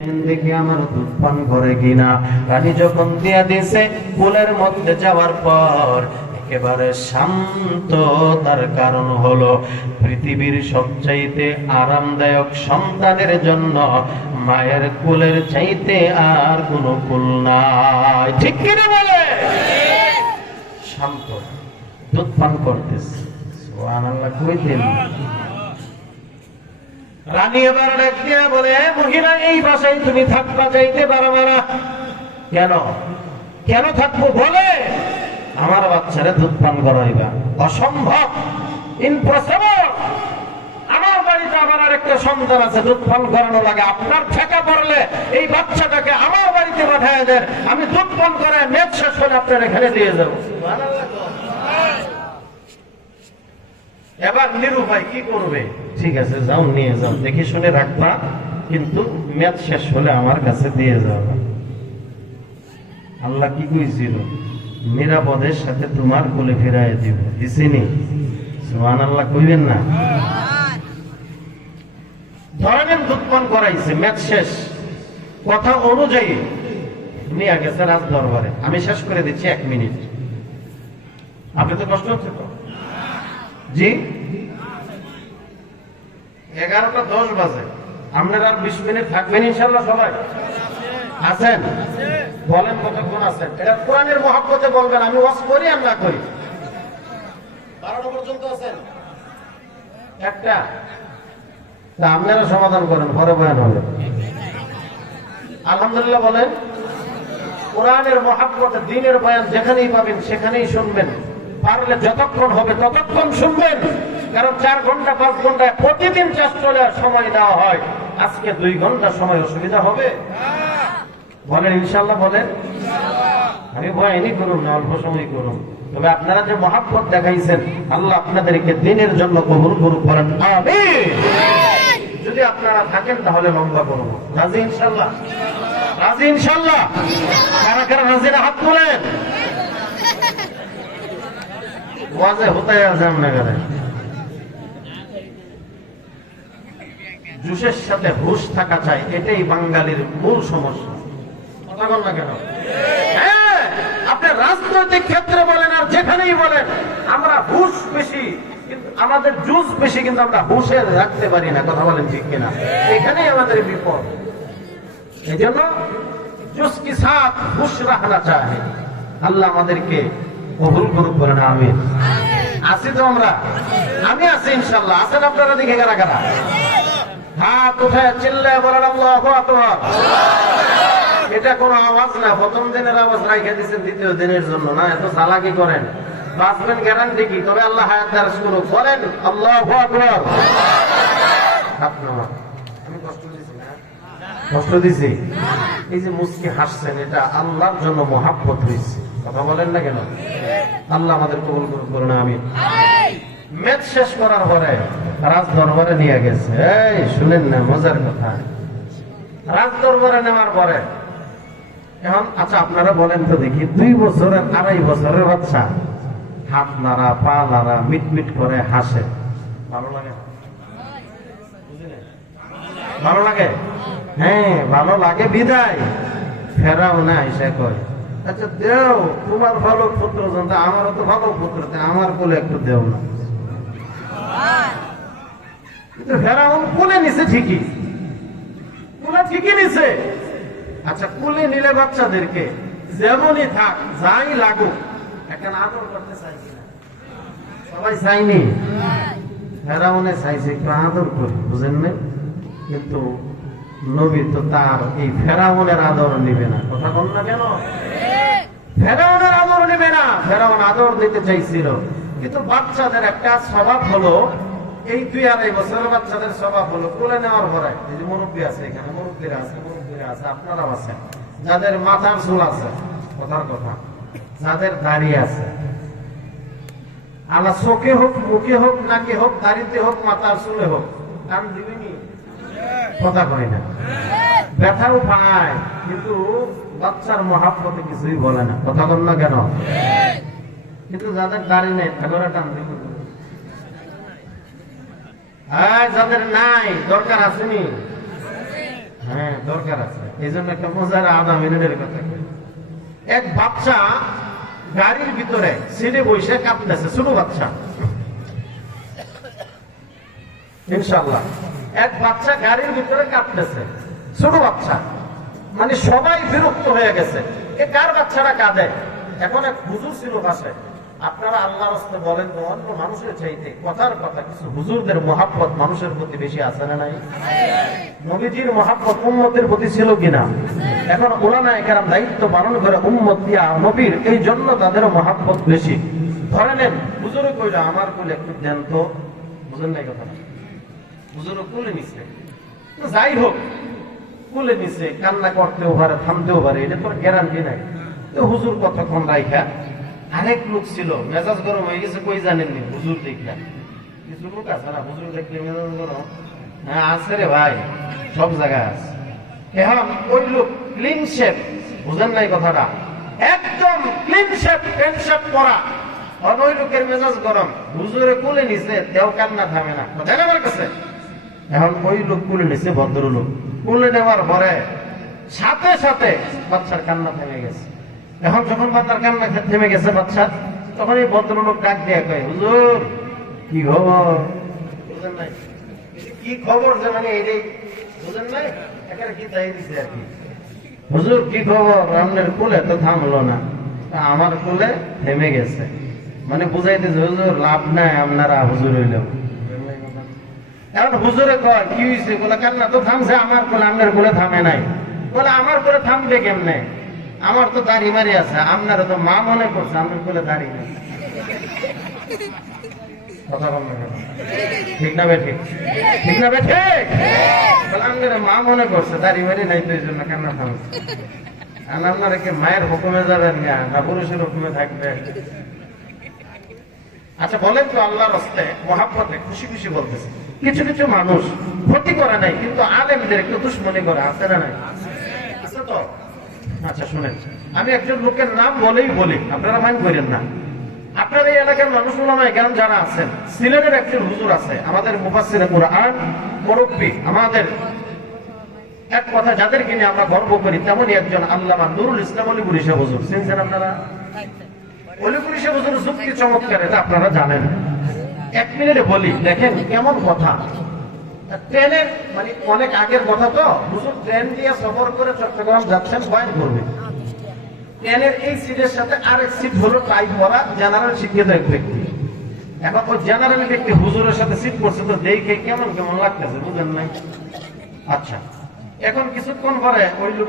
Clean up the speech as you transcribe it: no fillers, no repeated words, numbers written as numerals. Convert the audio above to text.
দেখি আমার দুধ পান করে কিনা। রানী যখন দিয়া দিছে কোলের মধ্যে যাওয়ার পর একেবারে শান্ত, তার কারণ হলো পৃথিবীর সবচাইতে আরামদায়ক সন্তানের জন্য মায়ের কোলের চাইতে আর কোনো কুল নাই। ঠিক কিনা বলে? শান্ত, দুধ পান করতেছে। সুবহানাল্লাহ কইতেন। রানী এবার ডাক দিয়া বলে, মহিলা এই বাসায় তুমি থাকবা, যাইতে পারবা না। কেন? কেন থাকবো? বলে আমার বাচ্চারে দুধ পান করাইবা। অসম্ভব, ইম্পসিবল। আমার বাড়িতে আমার আরেকটা সন্তান আছে, দুধ পান করানো লাগে। আপনার ঠেকা পড়লে এই বাচ্চাটাকে আমার বাড়িতে পাঠায় দেন, আমি দুধ পান করায় মেদ শেষ হলে আপনার এখানে দিয়ে যাবো। এবার নিরুপায় কি করবে? ঠিক আছে, যাও নিয়ে যাও, দেখে শুনে রাখবা, কিন্তু মেয়াদ শেষ হলে আমার কাছে দিয়ে যাবে। আল্লাহ কি কইছিল? নিরাপদের সাথে তোমার কোলে ফিরাই দিব। দিছিনি? সুবহানাল্লাহ কইবেন না? ধরেন দুধ পান করাইছে, মেয়াদ শেষ, কথা অনুযায়ী নিয়ে গেছে রাজ দরবারে। আমি শেষ করে দিচ্ছি 1 মিনিট। আপনি তো কষ্ট হচ্ছে তো? জি, 11:10 বাজে। আপনারা আর 20 মিনিট থাকবেন ইনশাআল্লাহ? সবাই আছেন? বলেন কতক্ষণ আছেন? এটা কোরআনের মহব্বতে বলবেন, আমি ওয়াজ করি আর না করি। 12টা পর্যন্ত আছেন? একটা তা আপনারা সমাধান করেন, পরে বয়ান হবে। আলহামদুলিল্লাহ বলেন। কোরআনের মহব্বতে দ্বীনের বয়ান যেখানেই পাবেন সেখানেই শুনবেন। পারলে যতক্ষণ হবে ততক্ষণ শুনবেন, কারণ 4 ঘন্টা 5 ঘন্টায় প্রতিদিন চলে সময় দেওয়া হয়। আজকে 2 ঘন্টা সময় অসুবিধা হবে? বলেন ইনশাআল্লাহ। বলেন আমি বয়ানই করুন না, অল্প সময় করুন, তবে আপনারা যে মহব্বত দেখাইছেন আল্লাহ আপনাদেরকে দ্বীনের জন্য কবুল করুক। বলেন আমিন। যদি আপনারা থাকেন তাহলে লম্বা করব। রাজি ইনশাআল্লাহ? রাজি ইনশাআল্লাহ? কারা কারা রাজি না হাত তোলেন। ওয়াজে হতায় আজাম না করে। জুসের সাথে হুশ থাকা চাই, এটাই বাঙালির মূল সমস্যা। কথা বল না কেন? হ্যাঁ, আপনি রাজনৈতিক ক্ষেত্রে বলেন আর যেখানেই বলেন, আমরা হুশ বেশি কিন্তু আমাদের জুস বেশি, কিন্তু আমরা হুশে রাখতে পারি না। কথা বলেন ঠিক কিনা? এখানেই আমাদের বিপদ। এই জন্য জুস কি সাথ হুশ রাখনা চাই। আল্লাহ আমাদেরকে কবুল করুক। বলেন আমিন। আছি তো আমরা? আমি আছি ইনশাআল্লাহ। আছেন আপনারা? দিকে কারা কারা? হাত উঠায় চিল্লায় বলেন আল্লাহু আকবার। এটা কোনো আওয়াজ না, প্রথম দিনের আওয়াজ রাইখা দিচ্ছেন দ্বিতীয় দিনের জন্য না। এত চালাকি করেন, বাঁচবেন গ্যারান্টি কি? তবে আল্লাহ হায়াত দারাজ করুক। বলেন আল্লাহু আকবার। হাত নামা। আমি কষ্ট দিছি না? কষ্ট দিছি? এই যে মুস্কি হাসছেন, এটা আল্লাহর জন্য মহাব্বত হয়েছে। কথা বলেন না কেন? আল্লাহ আমাদের কবুল করুক। করুন আমিন। মেদ শেষ করার পরে রাজ দরবারে নিয়ে গেছে। এই শুনেন না মজার কথা, রাজ দরবারে নেওয়ার পরে এখন আচ্ছা আপনারা বলেন তো দেখি, 2 বছরের 2.5 বছরের বাচ্চা হাত নাড়া, পা নাড়া, মিটমিট করে হাসে, ভালো লাগে? ভালো লাগে? হ্যাঁ ভালো লাগে। বিদায় ফেরাও না, এসে কয় আচ্ছা দেও, তোমার ভালো পুত্র জানতে, আমারও তো ভালো পুত্র, আমার কোলে একটু দেও না। কিন্তু ফেরাউন কোলে নিছে ঠিকই, কোলে ঠিকই নিছে। আচ্ছা কোলে নিলে বাচ্চাদেরকে যেমনই থাক, যাই লাগুক, একটা আদর করতে চাই কিনা? সবাই চাইনি। ফেরাউনে চাইছে একটু আদর করি, বুঝেন না? কিন্তু নবী তো তার এই ফেরাউনের আদর নিবে না। কথা বল না কেন? ফেরাউনের আদর নেবে না। ফেরাউন আদর দিতে চাইছিল, কিন্তু বাচ্চাদের একটা স্বভাব হলো, এই 2-2.5 বছরের বাচ্চাদের স্বভাব হলো কোলে নেওয়ার পরে, এই যে মুরব্বী আছে এখানে, মুরব্বীরা আছে, আপনারাও আছেন, যাদের মাথার চুল আছে, কথার কথা, যাদের দাড়ি আছে, আল্লাহ চোখে হোক, মুখে হোক, নাকে হোক, দাড়িতে হোক, মাথার চুলে হোক, কান দিবেনি? কথা কয় না। ব্যথাও পায়, কিন্তু বাচ্চার মহাব্বতে কিছুই বলে না। কথা বল না কেন? কিন্তু যাদের দাড়ি নেই তাদের টান দিবে। যাদের নাই দরকার আসেনি? হ্যাঁ দরকার আছে, এই জন্য একটা মজার 1/2 মিনিটের কথা কই। এক বাচ্চা গাড়ির ভিতরে সিটে বসে কাঁপতেছে, ছোট বাচ্চা, ইনশাআল্লাহ এক বাচ্চা গাড়ির ভিতরে কাঁপতেছে, ছোট বাচ্চা, মানে সবাই বিরক্ত হয়ে গেছে, এ কার বাচ্চারা কাঁদে? এখন এক হুজুর ছিল পাশে। আপনারা আল্লাহর রাস্তায় বলেন তো, অন্য মানুষের চাইতে কথার কথা কিছু হুজুরদের মহাব্বত মানুষের প্রতি বেশি আছে না নাই? নবীজির মহাব্বত উম্মতের প্রতি ছিল কিনা? এখন উলামায়ে কেরাম দায়িত্ব পালন করে উম্মত দিয়া নবীর, এই জন্য তাদের মহাব্বত বেশি। ধরে নেন হুজুরে কইল আমার কোলে একটু দেন তো, বুঝেন নাই কথা, হুজুরে কোলে নিচ্ছে, যাই হোক কোলে নিচ্ছে, কান্না করতেও পারে থামতেও পারে, এটা তোর গ্যারান্টি নাই। তো হুজুর কতক্ষণ রাইখা, আরেক লোক ছিল মেজাজ গরম হয়ে গেছে, কই জানেননি হুজুর দেখা, কিছু লোক আছে না হুজুর দেখলে মেজাজ গরম, হ্যাঁ আছে রে ভাই, সব জায়গায় আছে। এখন ওই লোক ক্লিন শেপ, বুঝেন নাই কথাটা, একদম ক্লিন শেপ, প্যান্ট শার্ট পরা, আর ওই লোকের মেজাজ গরম, হুজুরে কোলে নিছে, তেও কান্না থামে না, কথা আমার কাছে। এখন ওই লোক কোলে নিছে, ভদ্রলোক কোলে নেওয়ার পরে সাথে সাথে বাচ্চার কান্না থেমে গেছে। এখন যখন বাচ্চার কান্না থেমে গেছে বাচ্চা, তখন এই ভদ্রলোক ডাক দিয়ে কয় হুজুর কি খবর, বুঝেন নাই কি খবর, যে মানে এইটাই বুঝেন নাই, এখানে কি চাই দিছে আর কি, হুজুর কি খবর, আপনার কোলে তো থামলো না, আমার কোলে থেমে গেছে, মানে বুঝাইতেছে হুজুর লাভ নাই আপনারা হুজুর হইলেও। এখন হুজুরে কয় কি হয়েছে, বলে কান্না তো থামছে, আমার কোলে আপনার কোলে থামে নাই, বলে আমার কোলে থামবে কেমনে, আমার তো দাড়ি মারি আছে, আপনারা তো মা মনে করছে, আমার কোলে দাড়ি নেই, কথা বল না কেন, ঠিক না বে ঠিক, ঠিক না বে ঠিক, বলে আপনারা মা মনে করছে, দাড়ি মারি নাই তো এই জন্য কান্না থামছে। আর আপনারা কি মায়ের হুকুমে যাবেন না পুরুষের হুকুমে থাকবে? আচ্ছা বলেন তো, আল্লাহর রাস্তে মহাব্বতে খুশি খুশি বলতেছে, কিছু কিছু মানুষ ক্ষতি করে নাই কিন্তু আলেমদের একটু দুশ্মনী করে, আছে না নাই? আছে তো। আচ্ছা শুনেন, আমি একজন লোকের নাম বলেই বলি, আপনারা মাইন্ড করেন না। আপনার এই এলাকার মানুষ উলামায়ে কেরাম যারা আছেন, সিলেটের একজন হুজুর আছে, আমাদের মুফাসসিরে কুরআন, মুরব্বী, আমাদের এক কথা যাদেরকে নিয়ে আমরা গর্ব করি, তেমনই একজন আল্লামা নুরুল ইসলাম অলিপুরি সাহেব হুজুর, চিনছেন আপনারা? অলিপুরি সাহেব হুজুর যুক্তি চমৎকার, এটা আপনারা জানেন। 1 মিনিটে বলি, দেখেন কেমন কথা। ট্রেনের মানে অনেক আগের কথা তো, হুজুর ট্রেন দিয়ে সফর করে চট্টগ্রাম যাচ্ছেন, বয়ান করবে। ট্রেনের এই সিটের সাথে আরেক সিট হলো টাই পরা জেনারেল শিক্ষিত এক ব্যক্তি। এখন ওই জেনারেল ব্যক্তি হুজুরের সাথে সিট করছে, তো দেখে কেমন কেমন লাগতেছে, বুঝেন নাই? আচ্ছা এখন কিছুক্ষণ পরে ওই লোক